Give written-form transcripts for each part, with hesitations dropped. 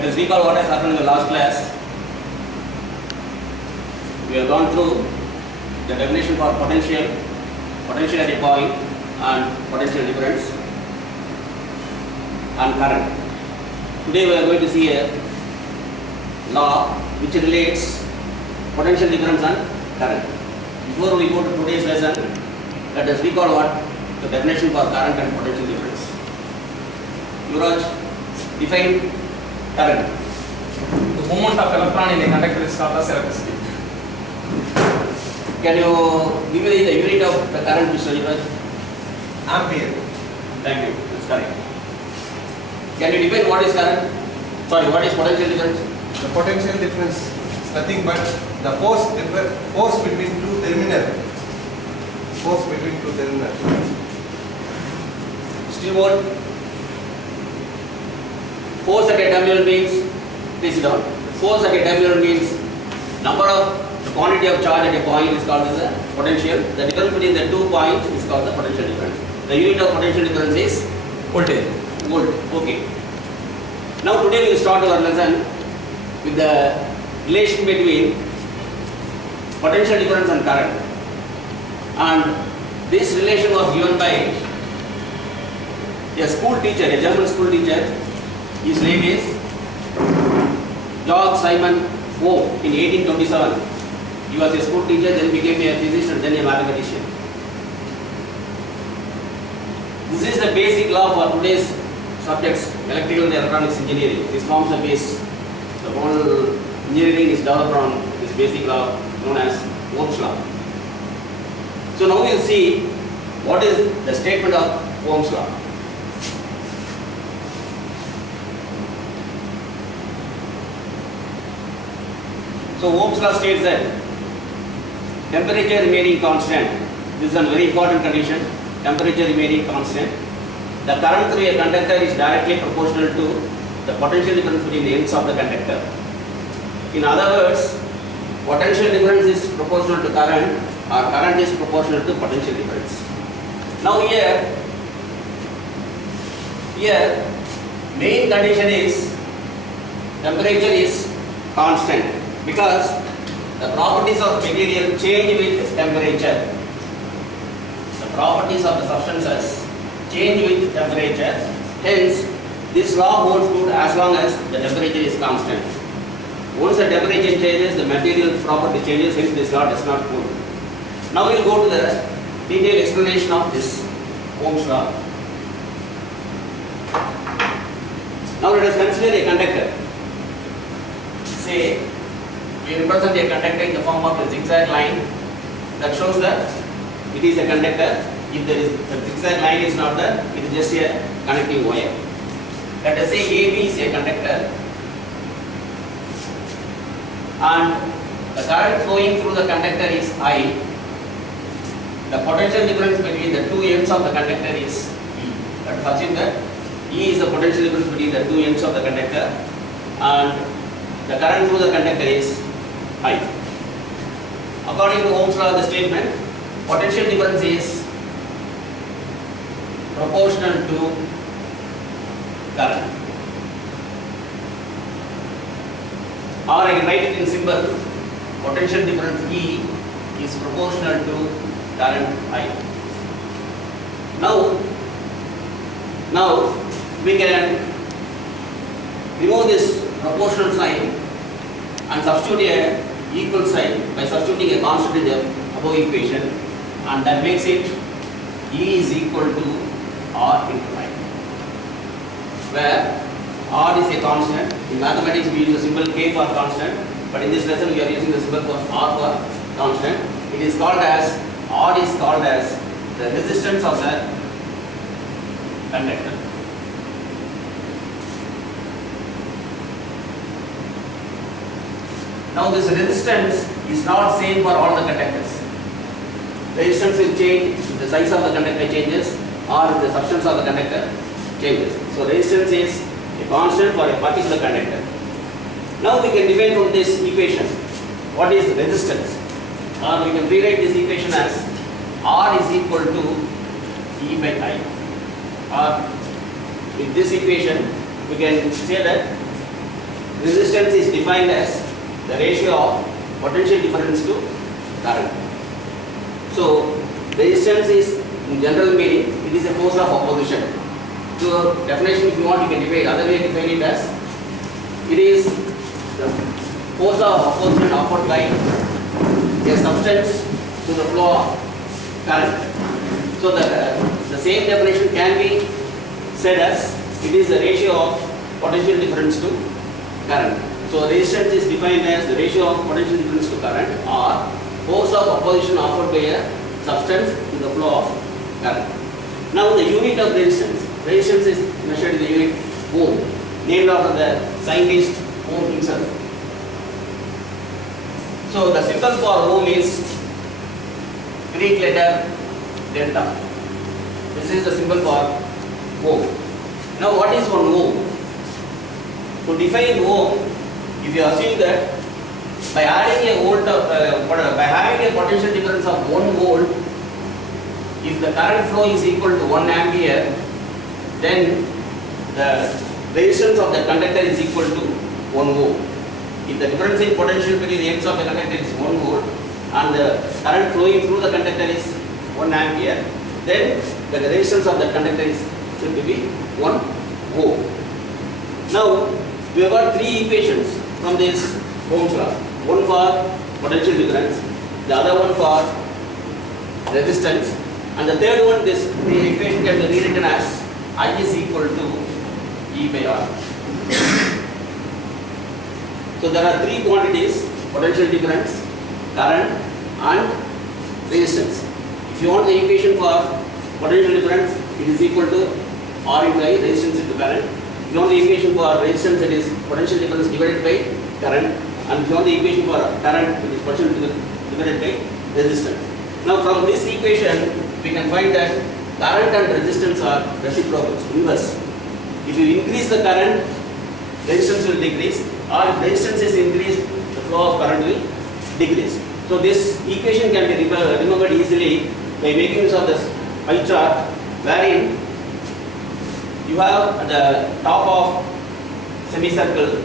Let us recall what has happened in the last class. We have gone through the definition for potential at a point, and potential difference, and current. Today we are going to see a law which relates potential difference and current. Before we go to today's lesson, let us recall what the definition for current and potential difference. Yuvraj, define current. The movement of electron in a conductor is called as electricity. Can you give me the unit of the current, Mr. Yuvraj? Ampere. Thank you. That's correct. Can you define what is current? Sorry, what is potential difference? The potential difference is nothing but the force between two terminals. Force between two terminals. Still more. Force at a terminal means, please sit down. Force at a terminal means number of the quantity of charge at a point is called as the potential. The difference between the 2 points is called the potential difference. The unit of potential difference is Voltage. volt. Okay. Now today we will start our lesson with the relation between potential difference and current. And this relation was given by a school teacher, a German school teacher. His name is Georg Simon Ohm in 1827. He was a school teacher, then became a physicist, then a mathematician. This is the basic law for today's subjects, electrical and electronics engineering. This forms the base. The whole engineering is developed on this basic law known as Ohm's law. So now we will see what is the statement of Ohm's law. So Ohm's law states that temperature remaining constant, this is a very important condition, temperature remaining constant, the current through a conductor is directly proportional to the potential difference between the ends of the conductor. In other words, potential difference is proportional to current, or current is proportional to potential difference. Now here main condition is temperature is constant, because the properties of material change with temperature. The properties of the substances change with temperature. Hence, this law holds good as long as the temperature is constant. Once the temperature changes, the material property changes, hence this law does not hold. Now we will go to the detailed explanation of this Ohm's law. Now let us consider a conductor. Say, we represent a conductor in the form of a zigzag line that shows that it is a conductor. If there is the zigzag line is not there, it is just a connecting wire. Let us say AB is a conductor, and the current flowing through the conductor is I. The potential difference between the two ends of the conductor is E. Let us assume that E is the potential difference between the two ends of the conductor, and the current through the conductor is I. According to Ohm's law, the statement, potential difference is proportional to current. Or I can write it in symbol, potential difference E is proportional to current I. Now we can remove this proportional sign and substitute a equal sign by substituting a constant in the above equation, and that makes it E is equal to R into I, where R is a constant. In mathematics we use the symbol K for constant, but in this lesson we are using the symbol for R for constant. It is called as, R is called as the resistance of the conductor. Now this resistance is not same for all the conductors. Resistance will change if the size of the conductor changes or if the substance of the conductor changes. So resistance is a constant for a particular conductor. Now we can define from this equation what is resistance, or we can rewrite this equation as R is equal to E by I. Or with this equation we can say that resistance is defined as the ratio of potential difference to current. So resistance is, in general meaning, it is a force of opposition. So definition, if you want, you can define. Other way define it as it is the force of opposition offered by a substance to the flow of current. So the same definition can be said as it is the ratio of potential difference to current. So resistance is defined as the ratio of potential difference to current or force of opposition offered by a substance to the flow of current. Now the unit of resistance. Resistance is measured in the unit ohm, named after the scientist Ohm himself. So the symbol for ohm is Greek letter delta. This is the symbol for ohm. Now what is one ohm? To define ohm, if you assume that by adding a volt by having a potential difference of 1 volt, if the current flow is equal to 1 ampere, then the resistance of the conductor is equal to 1 ohm. If the difference in potential between the ends of the conductor is 1 volt and the current flowing through the conductor is 1 ampere, then the resistance of the conductor is said to be 1 ohm. Now we have got 3 equations from this Ohm's law. One for potential difference, the other one for resistance, and the third one, the equation can be rewritten as I is equal to E by R. So there are 3 quantities: potential difference, current, and resistance. If you want the equation for potential difference, it is equal to R into I, resistance into current. If you want the equation for resistance, it is potential difference divided by current. And if you want the equation for current, it is potential divided by resistance. Now from this equation, we can find that current and resistance are reciprocals, inverse. If you increase the current, resistance will decrease, or if resistance is increased, the flow of current will decrease. So this equation can be remembered easily by making use of this pie chart, wherein you have at the top of semicircle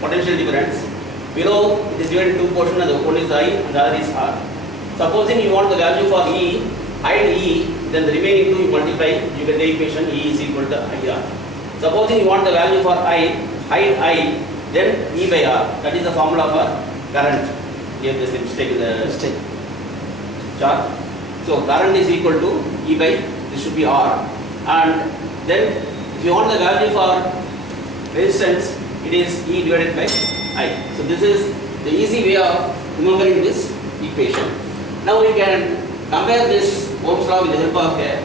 potential difference. Below it is divided into 2 portions, and one is I and the other is R. Supposing you want the value for E, hide E, then the remaining 2 you multiply, you get the equation E is equal to IR. Supposing you want the value for I, hide I, then E by R. That is the formula for current. Here there is a mistake in the chart. So current is equal to E by, this should be R. And then if you want the value for resistance, it is E divided by I. So this is the easy way of remembering this equation. Now we can compare this Ohm's law with the help of a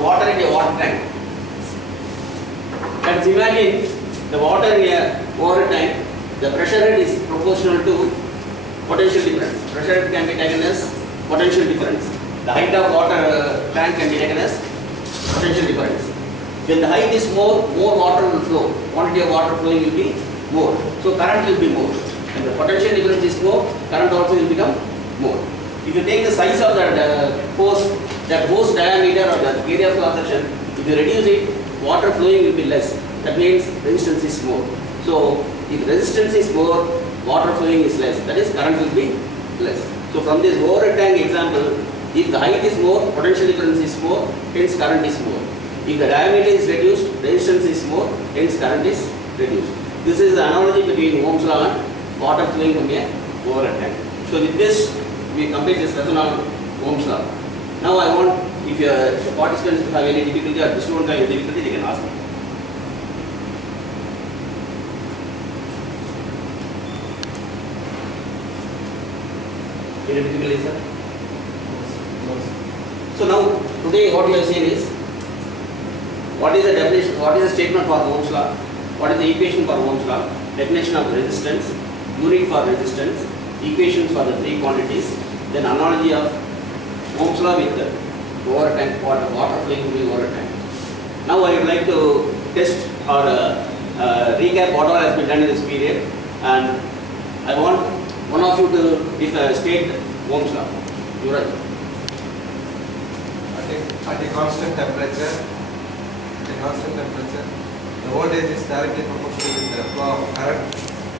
water in a water tank. Let's imagine the water in a water tank, the pressure head is proportional to potential difference. Pressure head can be taken as potential difference. The height of water tank can be taken as potential difference. When the height is more water will flow. Quantity of water flowing will be more. So current will be more. When the potential difference is more, current also will become more. If you take the size of that hose diameter or the area of cross section, if you reduce it, water flowing will be less. That means resistance is more. So if resistance is more, water flowing is less. That is, current will be less. So from this water tank example, if the height is more, potential difference is more, hence current is more. If the diameter is reduced, resistance is more, hence current is reduced. This is the analogy between Ohm's law and water flowing from a water tank. So with this, we complete this lesson on Ohm's law. Now I want, if your participants have any difficulty or students have any difficulty, they can ask me. Any difficulty, sir? So now, today what we have seen is, what is the definition, what is the statement for Ohm's law, what is the equation for Ohm's law, definition of resistance, unit for resistance, equations for the 3 quantities, then analogy of Ohm's law with the water tank, water flowing through water tank. Now I would like to test or recap what all has been done in this period, and I want one of you to state Ohm's law. Yuvraj. At a constant temperature, The voltage is directly proportional with the